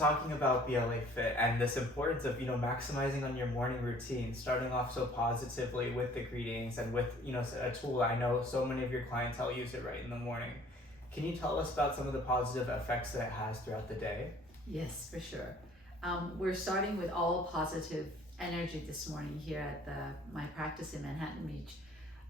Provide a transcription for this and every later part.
talking about BLA Fit and this importance of, maximizing on your morning routine, starting off so positively with the greetings and with, a tool. I know so many of your clientele use it right in the morning. Can you tell us about some of the positive effects that it has throughout the day? Yes, for sure. We're starting with all positive energy this morning here at my practice in Manhattan Beach.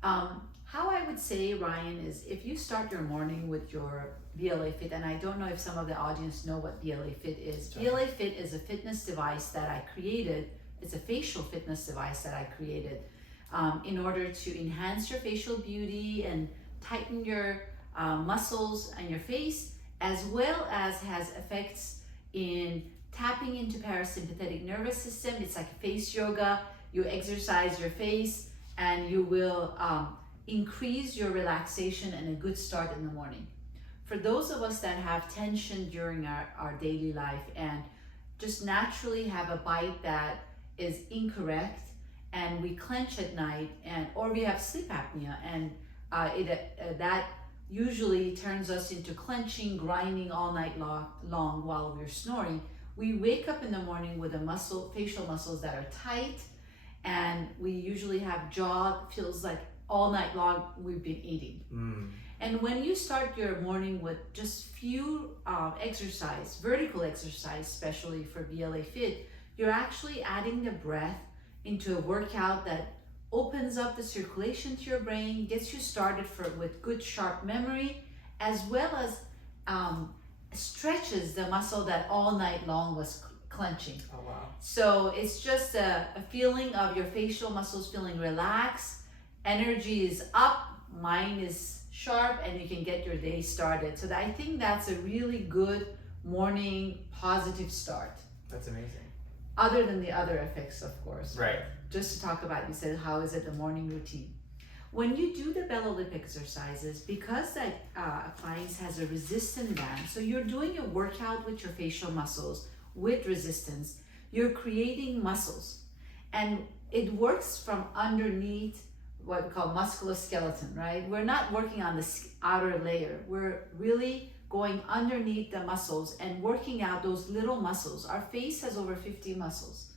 How I would say, Ryan, is if you start your morning with your BLA Fit, and I don't know if some of the audience know what BLA Fit is. Sure. BLA Fit is a fitness device that I created. It's a facial fitness device that I created in order to enhance your facial beauty and tighten your muscles and your face, as well as has effects in tapping into parasympathetic nervous system. It's like face yoga. You exercise your face and you will increase your relaxation and a good start in the morning. For those of us that have tension during our daily life and just naturally have a bite that is incorrect, and we clench at night, or we have sleep apnea, and that usually turns us into clenching, grinding all night long while we're snoring. We wake up in the morning with facial muscles that are tight, and we usually have jaw feels like all night long we've been eating. And when you start your morning with just few vertical exercise, especially for BLA Fit, you're actually adding the breath into a workout that opens up the circulation to your brain, gets you started with good sharp memory, as well as stretches the muscle that all night long was clenching. Oh, wow. So it's just a feeling of your facial muscles feeling relaxed, energy is up, mind is sharp, and you can get your day started. So I think that's a really good morning positive start. That's amazing. Other than the other effects, of course. Right. Just to talk about, you said, how is it the morning routine? When you do the belly lip exercises, because that appliance has a resistance band, so you're doing a workout with your facial muscles with resistance, you're creating muscles. And it works from underneath what we call musculoskeleton, right? We're not working on the outer layer. We're really going underneath the muscles and working out those little muscles. Our face has over 50 muscles.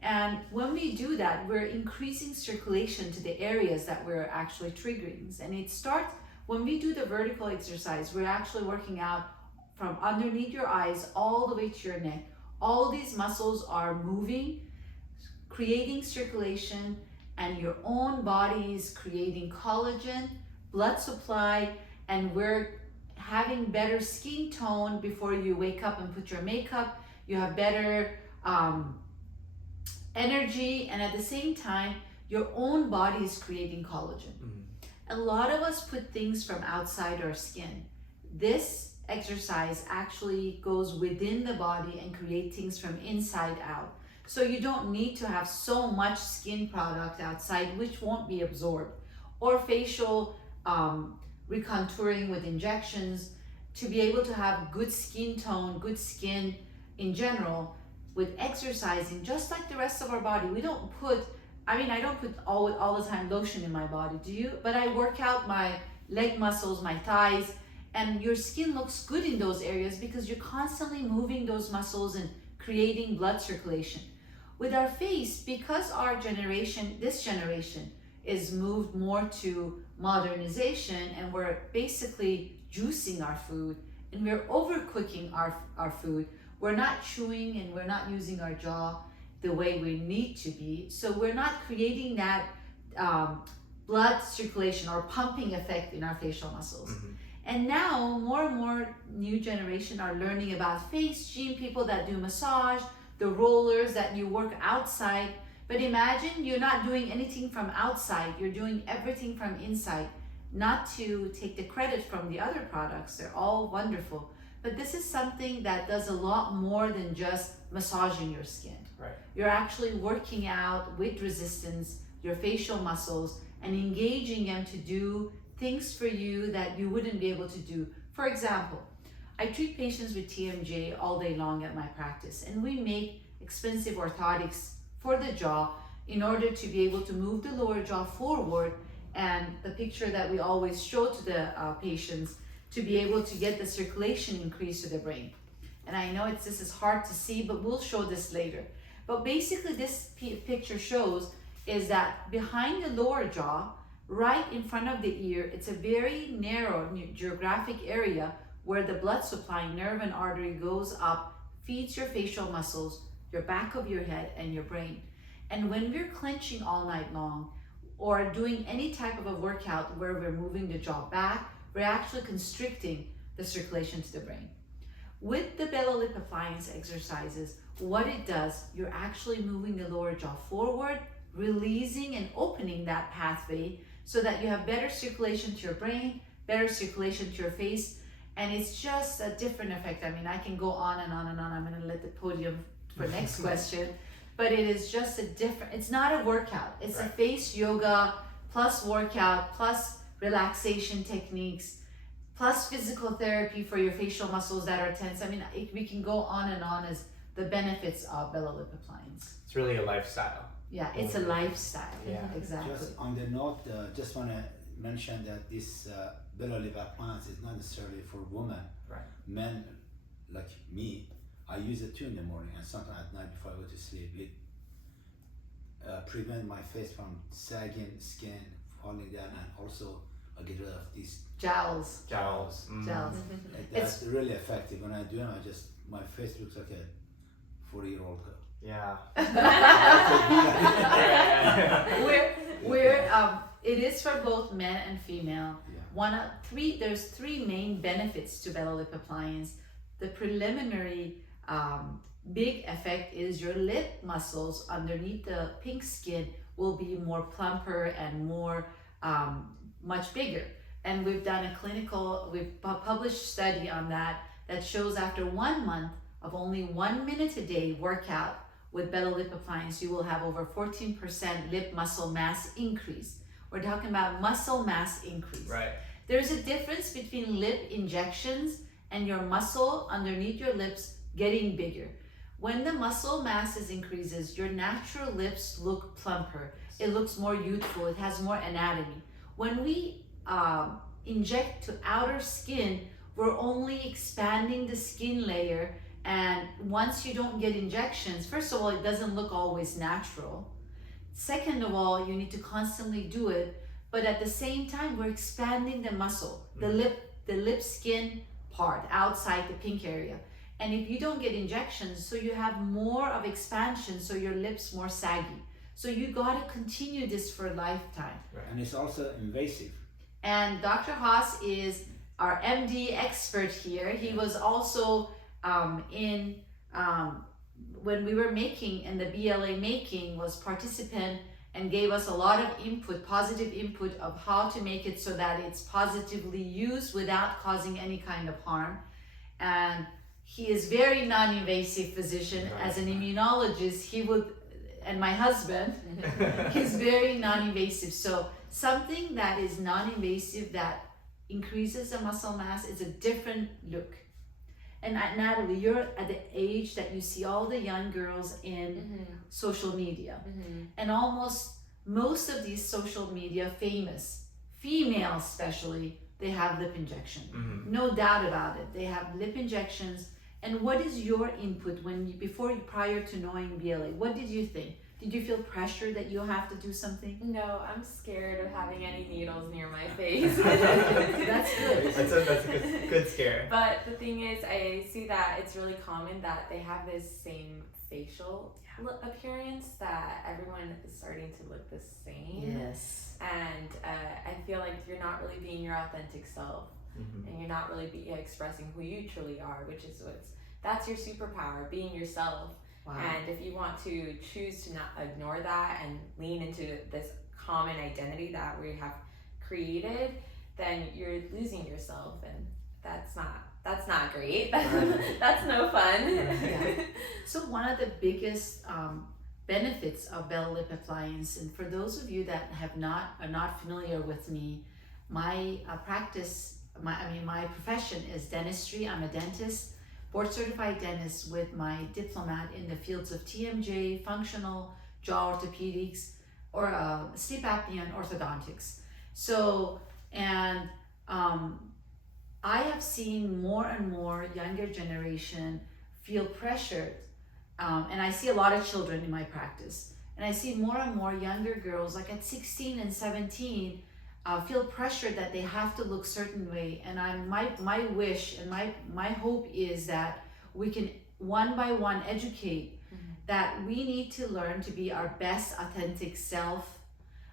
And when we do that, we're increasing circulation to the areas that we're actually triggering. And it starts, when we do the vertical exercise, we're actually working out from underneath your eyes all the way to your neck. All these muscles are moving, creating circulation, and your own body is creating collagen, blood supply, and we're having better skin tone before you wake up and put your makeup. You have better energy, and at the same time, your own body is creating collagen. A lot of us put things from outside our skin. This exercise actually goes within the body and create things from inside out. So you don't need to have so much skin product outside, which won't be absorbed, or facial recontouring with injections to be able to have good skin tone, good skin in general. With exercising, just like the rest of our body, we don't put, I don't put all the time lotion in my body, do you? But I work out my leg muscles, my thighs, and your skin looks good in those areas because you're constantly moving those muscles and creating blood circulation. With our face, because our generation, this generation, is moved more to modernization, and we're basically juicing our food and we're overcooking our food. We're not chewing and we're not using our jaw the way we need to be. So we're not creating that blood circulation or pumping effect in our facial muscles. And now more and more new generation are learning about face gym, people that do massage, the rollers that you work outside. But imagine you're not doing anything from outside, you're doing everything from inside. Not to take the credit from the other products, they're all wonderful. But this is something that does a lot more than just massaging your skin. Right. You're actually working out with resistance, your facial muscles, and engaging them to do things for you that you wouldn't be able to do. For example, I treat patients with TMJ all day long at my practice, and we make expensive orthotics for the jaw in order to be able to move the lower jaw forward, and the picture that we always show to the patients, to be able to get the circulation increase to the brain. And I know this is hard to see, but we'll show this later. But basically this picture shows is that behind the lower jaw, right in front of the ear, it's a very narrow geographic area where the blood supply, nerve and artery goes up, feeds your facial muscles, your back of your head, and your brain. And when we're clenching all night long or doing any type of a workout where we're moving the jaw back, we're actually constricting the circulation to the brain. With the bellow lip appliance exercises, what it does, you're actually moving the lower jaw forward, releasing and opening that pathway so that you have better circulation to your brain, better circulation to your face, and it's just a different effect. I mean, I can go on and on and on. I'm gonna let the podium for next question, but it is just a different, it's not a workout. It's a face yoga plus workout plus relaxation techniques plus physical therapy for your facial muscles that are tense. I mean, we can go on and on as the benefits of bellow lip appliance. It's really a lifestyle. Yeah, it's a lifestyle. Yeah, exactly. Just on the note, just want to mention that this bellow lip appliance is not necessarily for women. Right. Men like me, I use it too in the morning and sometimes at night before I go to sleep. It prevents my face from sagging, skin falling down, and also I get rid of these Jowls. Jowls. Jowls. That's really effective. When I do it, my face looks like a 40-year-old girl. Yeah. It is for both men and female. Yeah. There's three main benefits to bellow lip appliance. The preliminary big effect is your lip muscles underneath the pink skin will be more plumper and more much bigger. And we've done we've published study on that shows after 1 month of only 1 minute a day workout with bellow lip appliance, you will have over 14% lip muscle mass increase. We're talking about muscle mass increase. Right. There's a difference between lip injections and your muscle underneath your lips getting bigger. When the muscle mass increases, your natural lips look plumper. It looks more youthful. It has more anatomy. When we inject to outer skin, we're only expanding the skin layer. And once you don't get injections, first of all, it doesn't look always natural. Second of all, you need to constantly do it. But at the same time, we're expanding the muscle, the lip skin part outside the pink area. And if you don't get injections, so you have more of expansion, so your lips more saggy. So you gotta continue this for a lifetime. Right. And it's also invasive. And Dr. Haas is our MD expert here. He was also when we were making, and the BLA making was participant and gave us a lot of input, positive input of how to make it so that it's positively used without causing any kind of harm. And he is very non-invasive physician. As an immunologist, he would, and my husband, he's very non-invasive. So something that is non-invasive that increases the muscle mass is a different look. And Natalie, you're at the age that you see all the young girls in social media. And almost most of these social media famous, females especially, they have lip injection. No doubt about it. They have lip injections. And what is your input prior to knowing BLA? What did you think? Did you feel pressure that you'll have to do something? No, I'm scared of having any needles near my face. That's good. That's a good scare. But the thing is, I see that it's really common that they have this same facial appearance, that everyone is starting to look the same. Yes. And I feel like you're not really being your authentic self. And you're not really expressing who you truly are, which is that's your superpower, being yourself. Wow. And if you want to choose to not ignore that and lean into this common identity that we have created, then you're losing yourself, and that's not great. That's no fun. Yeah. So one of the biggest benefits of bellow lip appliance, and for those of you that are not familiar with me, my my profession is dentistry. I'm a dentist, board certified dentist with my diplomat in the fields of TMJ, functional jaw orthopedics, or sleep apnea and orthodontics. So, I have seen more and more younger generation feel pressured, and I see a lot of children in my practice, and I see more and more younger girls, like at 16 and 17, feel pressured that they have to look certain way. And my wish and my hope is that we can one by one educate that we need to learn to be our best authentic self.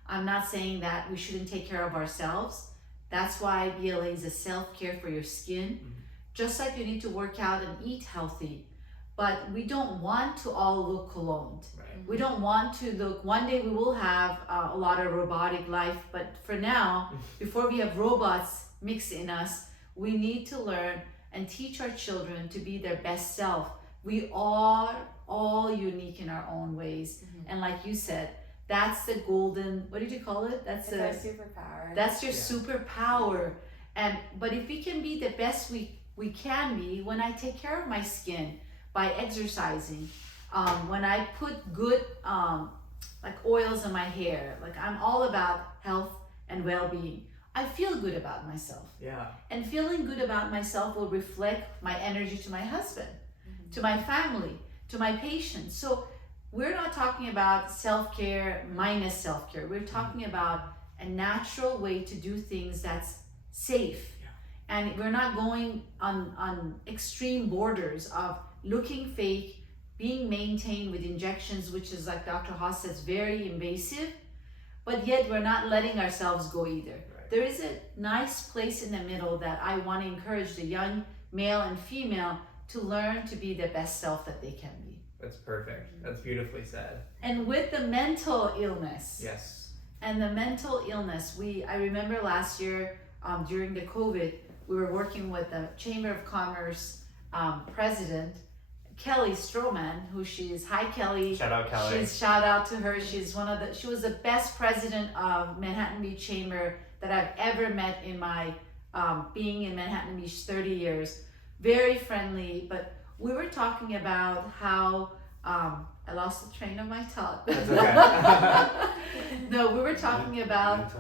I'm not saying that we shouldn't take care of ourselves. That's why BLA is a self-care for your skin. Just like you need to work out and eat healthy, but we don't want to all look cologned. Right. We don't want to look, one day we will have a lot of robotic life, but for now, before we have robots mixed in us, we need to learn and teach our children to be their best self. We are all unique in our own ways. And like you said, that's the golden, what did you call it? It's our superpower. That's your superpower. But if we can be the best we can be, when I take care of my skin by exercising, when I put good like oils in my hair, like I'm all about health and well-being, I feel good about myself. Yeah. And feeling good about myself will reflect my energy to my husband, to my family, to my patients. So we're not talking about self-care minus self-care. We're talking about a natural way to do things that's safe. And we're not going on extreme borders of looking fake, being maintained with injections, which is, like Dr. Haas says, very invasive, but yet we're not letting ourselves go either. Right. There is a nice place in the middle that I want to encourage the young male and female to learn to be the best self that they can be. That's perfect. That's beautifully said. And with the mental illness. Yes. And the mental illness, I remember last year during the COVID, we were working with the Chamber of Commerce president, Kelly Stroman, who she is. Hi, Kelly. Shout out, Kelly. Shout out to her. She was the best president of Manhattan Beach Chamber that I've ever met in my being in Manhattan Beach 30 years. Very friendly, but we were talking about how I lost the train of my thought. That's okay. No, we were talking about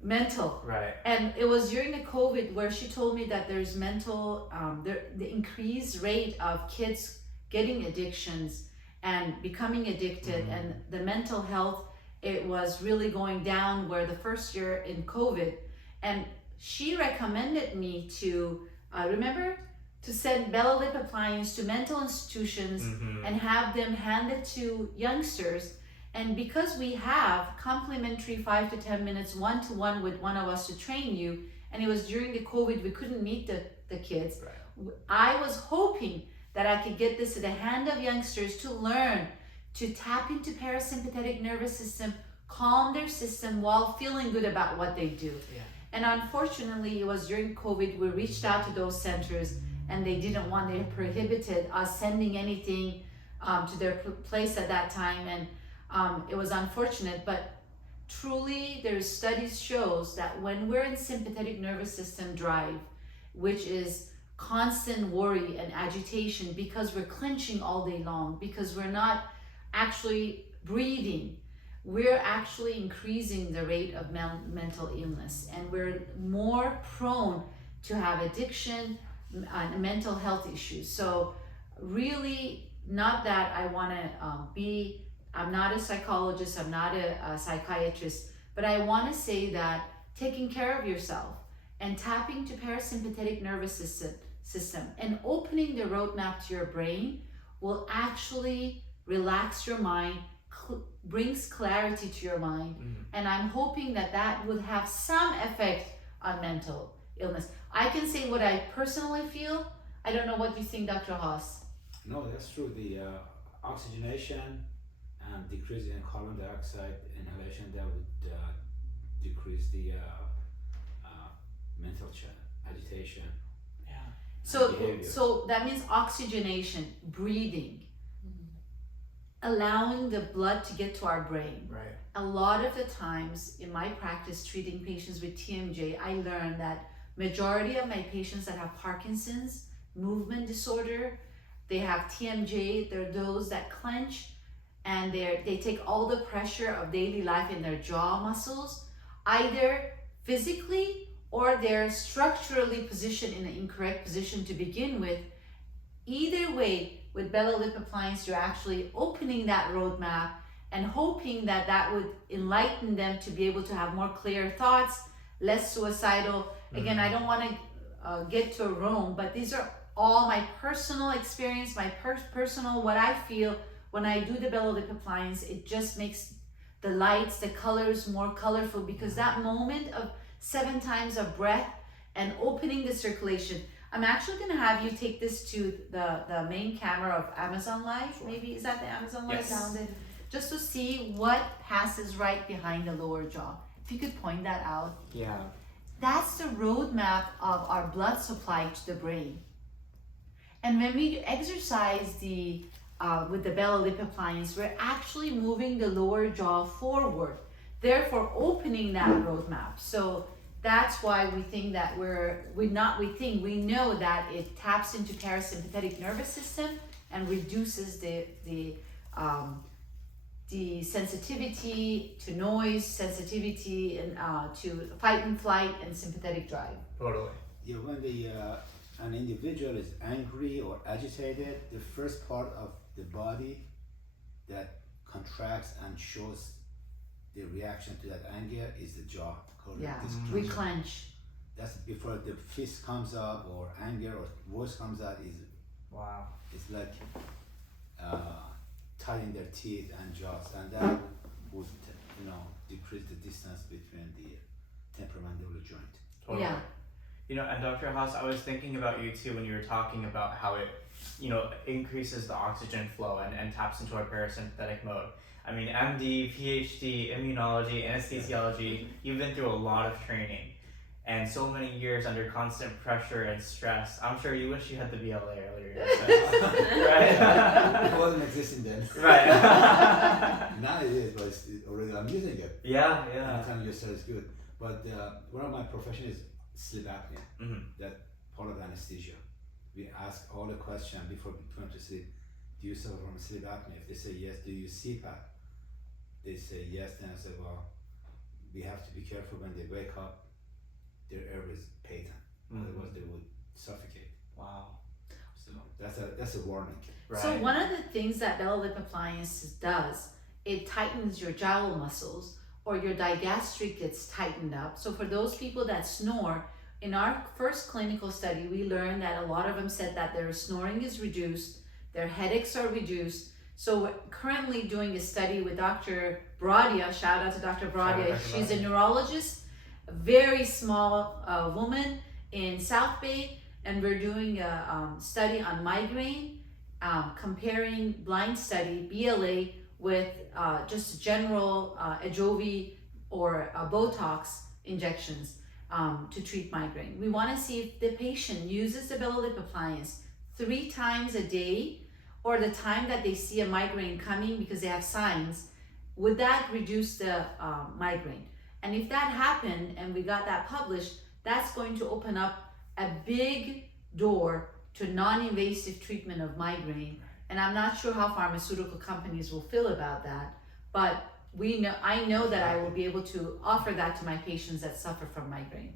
mental. Right. And it was during the COVID where she told me that there's mental, the increased rate of kids getting addictions and becoming addicted, and the mental health, it was really going down where the first year in COVID. And she recommended me to, to send Bella Lip Appliance to mental institutions and have them handed to youngsters. And because we have complimentary 5 to 10 minutes one-to-one with one of us to train you, and it was during the COVID, we couldn't meet the kids. Right. I was hoping that I could get this to the hand of youngsters to learn to tap into parasympathetic nervous system, calm their system while feeling good about what they do. Yeah. And unfortunately, it was during COVID, we reached out to those centers and they didn't want, they prohibited us sending anything to their place at that time. And it was unfortunate, but truly there's studies shows that when we're in sympathetic nervous system drive, which is constant worry and agitation because we're clenching all day long, because we're not actually breathing, we're actually increasing the rate of mental illness, and we're more prone to have addiction and mental health issues. So really, not that I want to I'm not a psychologist, I'm not a psychiatrist, but I want to say that taking care of yourself and tapping to parasympathetic nervous system and opening the roadmap to your brain will actually relax your mind, brings clarity to your mind, and I'm hoping that would have some effect on mental illness. I can say what I personally feel. I don't know what you think, Dr. Haas. No, that's true. The oxygenation and decrease in carbon dioxide inhalation, that would decrease the mental agitation. Yeah. So that means oxygenation, breathing, allowing the blood to get to our brain. Right. A lot of the times in my practice treating patients with TMJ, I learned that majority of my patients that have Parkinson's, movement disorder, they have TMJ, they're those that clench, and they take all the pressure of daily life in their jaw muscles, either physically or they're structurally positioned in an incorrect position to begin with. Either way, with Bella Lip Appliance, you're actually opening that roadmap and hoping that that would enlighten them to be able to have more clear thoughts, less suicidal. Again, I don't want to get to Rome, but these are all my personal experience, my personal, what I feel when I do the Bella Lip Appliance. It just makes the lights, the colors more colorful, because that moment of 7 times of breath and opening the circulation. I'm actually going to have you take this to the main camera of Amazon Live. Sure. Maybe, is that the Amazon Live Yes. down there? Just to see what passes right behind the lower jaw. If you could point that out. Yeah. That's the roadmap of our blood supply to the brain. And when we exercise with the Bella Lip Appliance, we're actually moving the lower jaw forward, therefore opening that roadmap. So that's why we think that we know that it taps into parasympathetic nervous system and reduces the sensitivity to noise, sensitivity and to fight and flight and sympathetic drive. Totally. Yeah, when an individual is angry or agitated, the first part of the body that contracts and shows the reaction to that anger is the jaw. Yeah, This we clenching. clench. That's before the fist comes up or anger or voice comes out. Wow. It's like tightening their teeth and jaws, and that would decrease the distance between the temporomandibular joint. Totally. Yeah. And Dr. Haas, I was thinking about you too when you were talking about how it, increases the oxygen flow and taps into our parasympathetic mode. I mean, MD, PhD, immunology, anesthesiology, you've been through a lot of training and so many years under constant pressure and stress. I'm sure you wish you had the BLA earlier. Right? It wasn't existing then. Right. Now it is, but I'm using it. Yeah. Anytime you say it's good. But one of my profession is sleep apnea. Mm-hmm. That part of anesthesia. We ask all the questions before going to sleep. Do you suffer from sleep apnea? If they say yes, do you use CPAP? They say yes, then I say, well, we have to be careful when they wake up, their air is patent. Otherwise they would suffocate. Wow. So that's a warning. Right. So one of the things that Bella Lip Appliance does, it tightens your jowl muscles, or your digastric gets tightened up. So for those people that snore, in our first clinical study, we learned that a lot of them said that their snoring is reduced, their headaches are reduced. So we're currently doing a study with Dr. Bradia, shout out to Dr. Bradia. Dr. She's a Bradia. neurologist, a very small woman in South Bay, and we're doing a study on migraine, comparing blind study, BLA, with just general Ajovy or Botox injections to treat migraine. We want to see if the patient uses the Bella Lip Appliance 3 times a day, or the time that they see a migraine coming because they have signs, would that reduce the migraine? And if that happened and we got that published, that's going to open up a big door to non-invasive treatment of migraine. And I'm not sure how pharmaceutical companies will feel about that, but I know that I will be able to offer that to my patients that suffer from migraine.